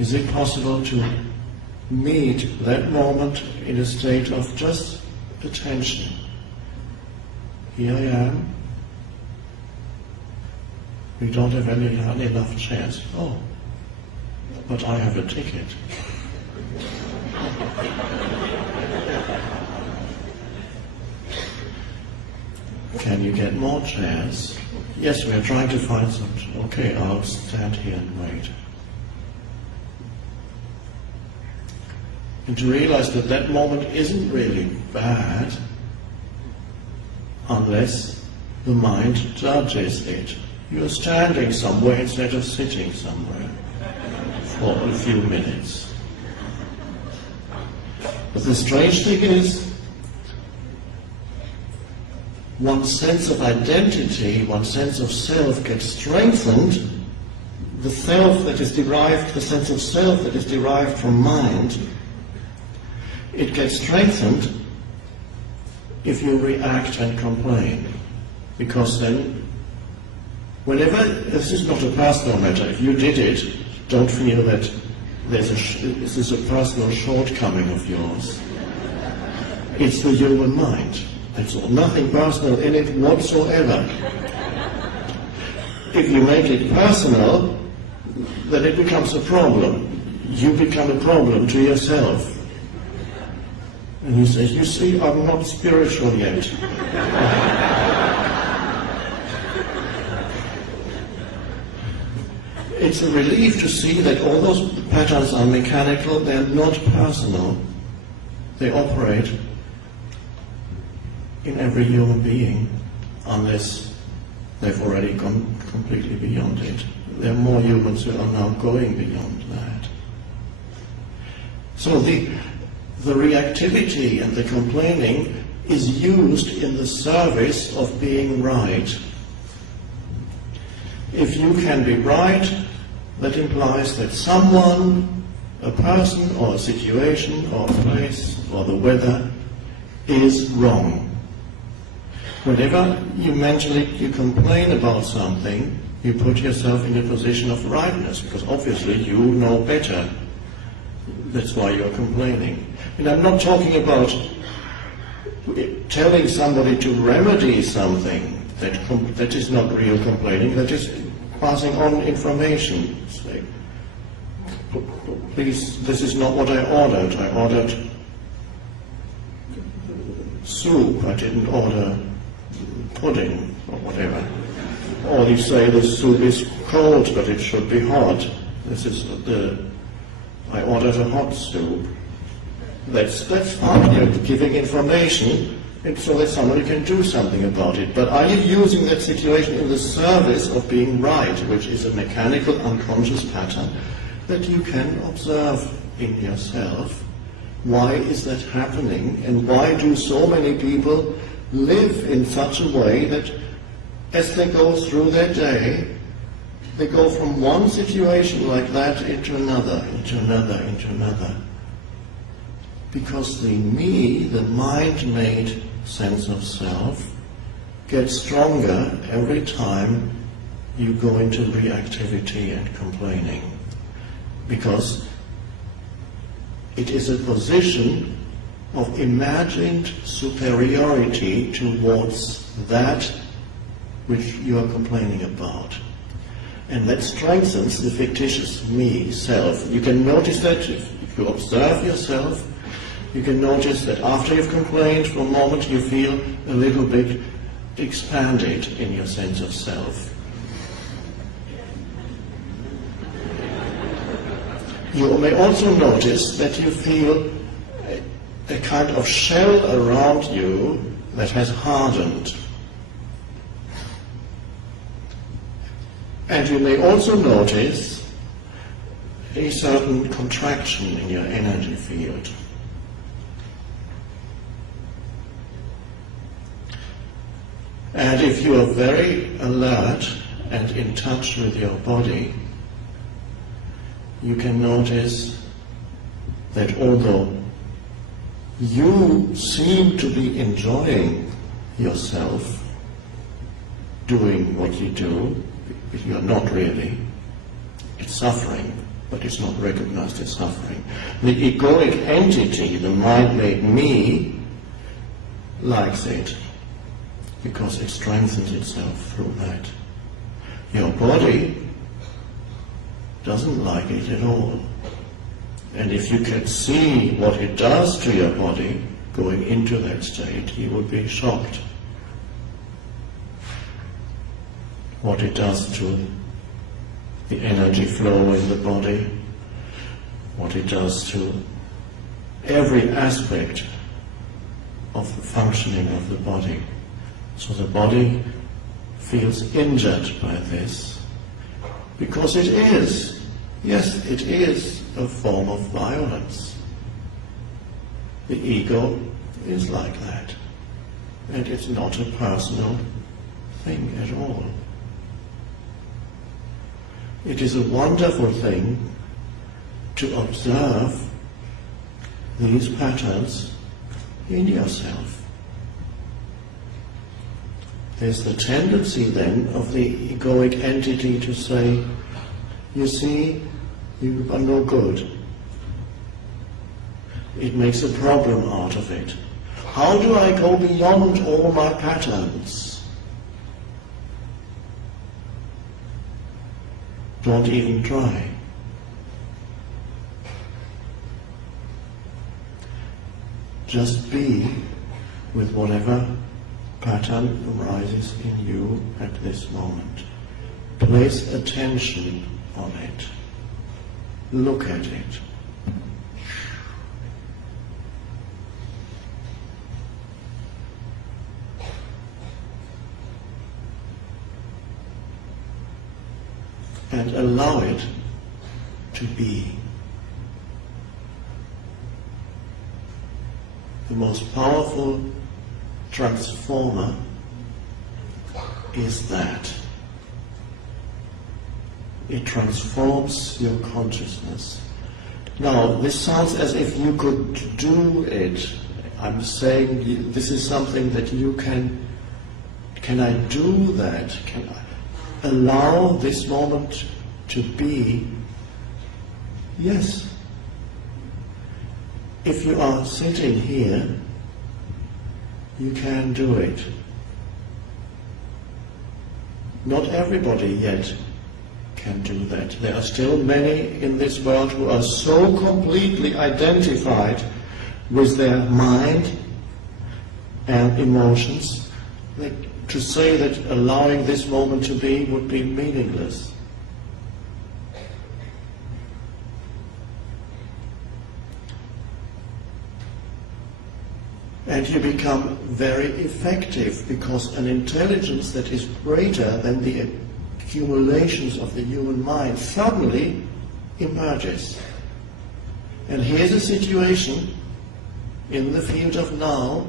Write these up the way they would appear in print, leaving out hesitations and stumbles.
Is it possible to meet that moment in a state of just attention? Here I am. We don't have enough chairs. Oh, but I have a ticket. Can you get more chairs? Yes, we are trying to find some. Okay, I'll stand here and wait. And to realize that that moment isn't really bad unless the mind judges it. You're standing somewhere instead of sitting somewhere for a few minutes. But the strange thing is, one's sense of identity, one's sense of self gets strengthened. The self that is derived, the sense of self that is derived from mind, it gets strengthened if you react and complain. Because then, whenever, this is not a personal matter, if you did it, don't feel that this is a personal shortcoming of yours. It's the human mind. There's nothing personal in it whatsoever. If you make it personal, then it becomes a problem. You become a problem to yourself. And he says, you see, I'm not spiritual yet. It's a relief to see that all those patterns are mechanical, they're not personal. They operate in every human being, unless they've already gone completely beyond it. There are more humans who are now going beyond that. So the reactivity and the complaining is used in the service of being right. If you can be right, that implies that someone, a person or a situation or a place or the weather is wrong. Whenever you mentally complain about something, you put yourself in a position of rightness, because obviously you know better. That's why you're complaining. And I'm not talking about telling somebody to remedy something. That is not real complaining. That is passing on information. Say, please, this is not what I ordered. I ordered soup. I didn't order pudding or whatever. Or you say the soup is cold, but it should be hot. I ordered a hot soup. That's fine. You're giving information, and so that somebody can do something about it. But are you using that situation in the service of being right, which is a mechanical, unconscious pattern that you can observe in yourself? Why is that happening, and why do so many people live in such a way that as they go through their day, they go from one situation like that into another, into another, into another? Because the me, the mind-made sense of self, gets stronger every time you go into reactivity and complaining. Because it is a position of imagined superiority towards that which you are complaining about. And that strengthens the fictitious me, self. You can notice that if you observe yourself. You can notice that after you've complained for a moment, you feel a little bit expanded in your sense of self. You may also notice that you feel a kind of shell around you that has hardened. And you may also notice a certain contraction in your energy field. And if you are very alert and in touch with your body, you can notice that although you seem to be enjoying yourself doing what you do, but you are not really. It's suffering. but it's not recognized as suffering. The egoic entity, the mind-made me, likes it because it strengthens itself through that. Your body doesn't like it at all. And if you can see what it does to your body going into that state, you would be shocked. What it does to the energy flow in the body, what it does to every aspect of the functioning of the body. So the body feels injured by this, because it is, yes, it is a form of violence. The ego is like that, and it's not a personal thing at all. It is a wonderful thing to observe these patterns in yourself. There's the tendency then of the egoic entity to say, you see, you are no good. It makes a problem out of it. How do I go beyond all my patterns? Don't even try. Just be with whatever pattern arises in you at this moment. Place attention on it. Look at it. And allow it to be. The most powerful transformer is that. It transforms your consciousness. Now, this sounds as if you could do it. I'm saying this is something that you can I do that? Can I allow this moment to be? Yes. If you are sitting here, you can do it. Not everybody yet can do that. There are still many in this world who are so completely identified with their mind and emotions that to say that allowing this moment to be would be meaningless. And you become very effective because an intelligence that is greater than the accumulations of the human mind suddenly emerges. And here's a situation in the field of now,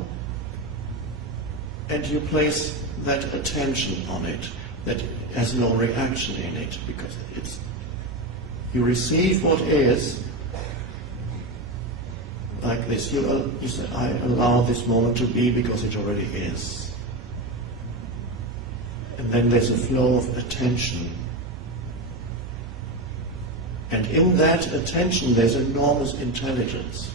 and you place that attention on it, that has no reaction in it, because you receive what is, like this. You say, I allow this moment to be because it already is. And then there's a flow of attention. And in that attention there's enormous intelligence,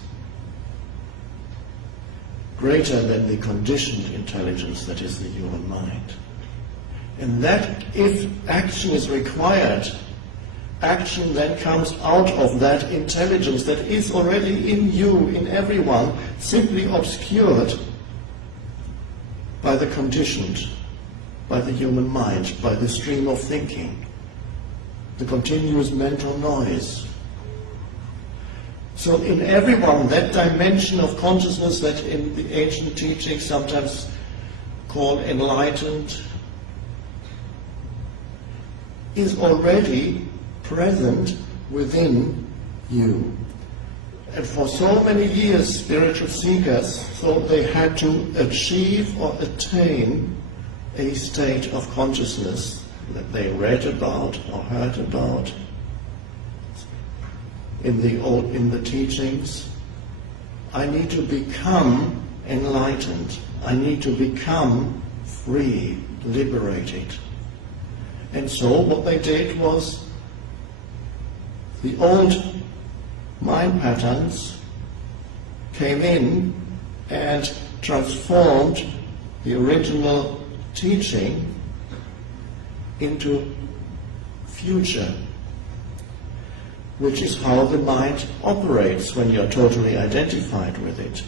greater than the conditioned intelligence that is the human mind. And that, if action is required, action then comes out of that intelligence that is already in you, in everyone, simply obscured by the conditioned, by the human mind, by the stream of thinking, the continuous mental noise. So in everyone, that dimension of consciousness that in the ancient teachings sometimes called enlightened is already present within you. And for so many years, spiritual seekers thought they had to achieve or attain a state of consciousness that they read about or heard about in the teachings. I need to become enlightened. I need to become free, liberated. And so what they did was The old mind patterns came in and transformed the original teaching into future, which is how the mind operates when you're totally identified with it.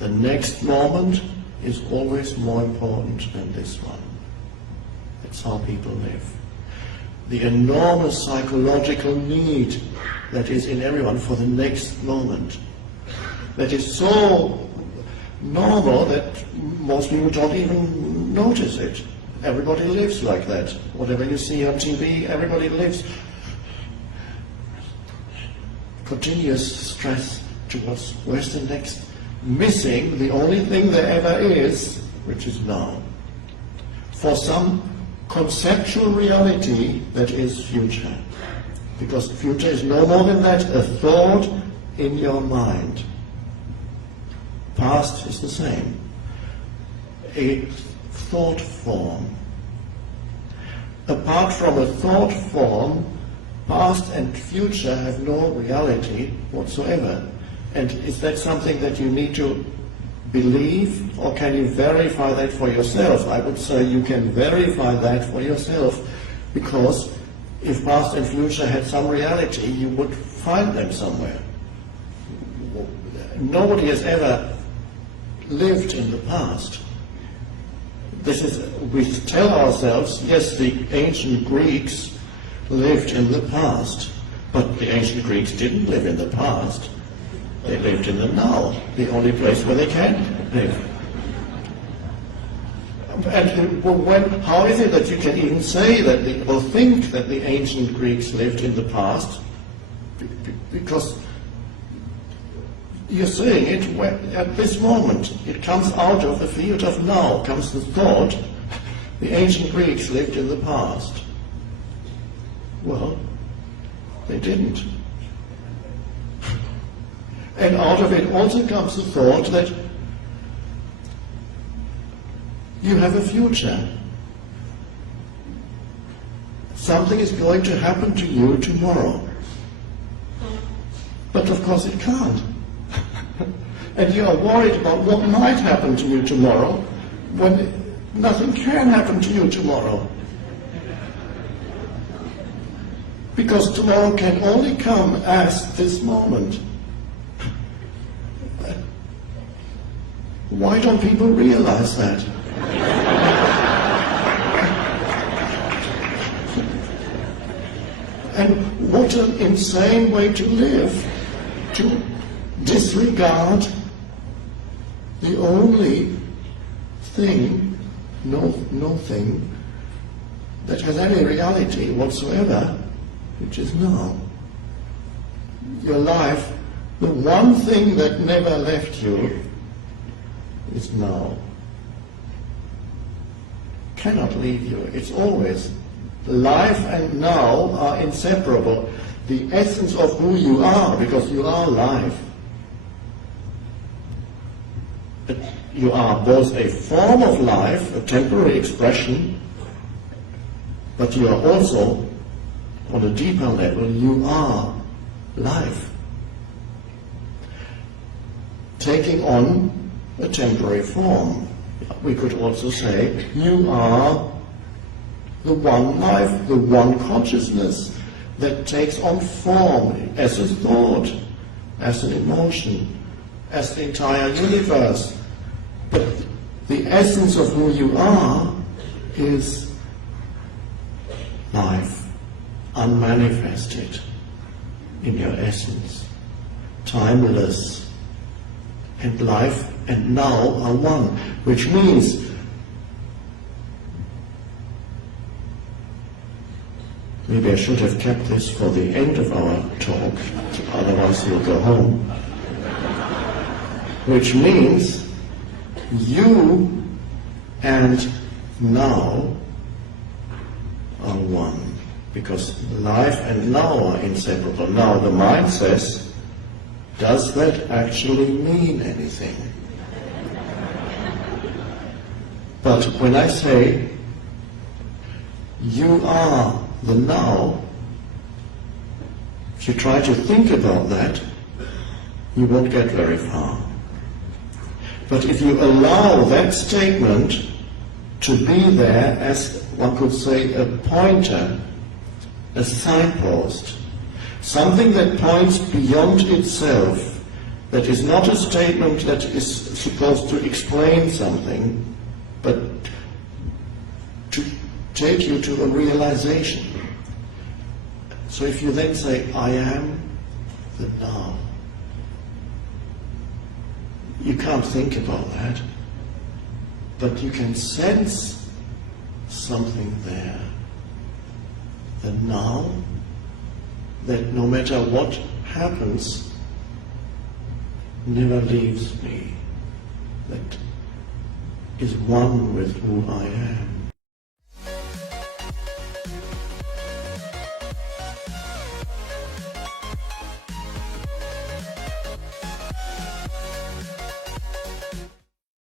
The next moment is always more important than this one. That's how people live. The enormous psychological need that is in everyone for the next moment, that is so normal that most people don't even notice it. Everybody lives like that. Whatever you see on TV, everybody lives. Continuous stress towards where's the next, missing the only thing there ever is, which is now. For some conceptual reality that is future. Because future is no more than that, a thought in your mind. Past is the same. A thought form. Apart from a thought form, past and future have no reality whatsoever. And is that something that you need to believe, or can you verify that for yourself? I would say you can verify that for yourself, because if past and future had some reality, you would find them somewhere. Nobody has ever lived in the past. We tell ourselves, yes, the ancient Greeks lived in the past, but the ancient Greeks didn't live in the past. They lived in the now, the only place where they can live. And how is it that you can even say that, or think that the ancient Greeks lived in the past? Because you're saying it at this moment. It comes out of the field of now, comes the thought, the ancient Greeks lived in the past. Well, they didn't. And out of it also comes the thought that you have a future. Something is going to happen to you tomorrow. But of course it can't. And you are worried about what might happen to you tomorrow when nothing can happen to you tomorrow. Because tomorrow can only come as this moment. Why don't people realize that? And what an insane way to live, to disregard the only thing, no thing, that has any reality whatsoever, which is now. Your life, the one thing that never left you, is now. Cannot leave you. It's always. Life and now are inseparable. The essence of who you are, because you are life. You are both a form of life, a temporary expression, but you are also, on a deeper level, you are life. Taking on a temporary form. We could also say you are the one life, the one consciousness that takes on form as a thought, as an emotion, as the entire universe. But the essence of who you are is life, unmanifested in your essence, timeless. And life and now are one, which means maybe I should have kept this for the end of our talk, otherwise you'll go home. Which means you and now are one, because life and now are inseparable. Now the mind says, does that actually mean anything? But when I say you are the now, If you try to think about that, you won't get very far. But if you allow that statement to be there as, one could say, a pointer, a signpost, something that points beyond itself, that is not a statement that is supposed to explain something, but to take you to a realization. So if you then say, I am the now, you can't think about that, but you can sense something there. The now, that no matter what happens, never leaves me, that is one with who I am.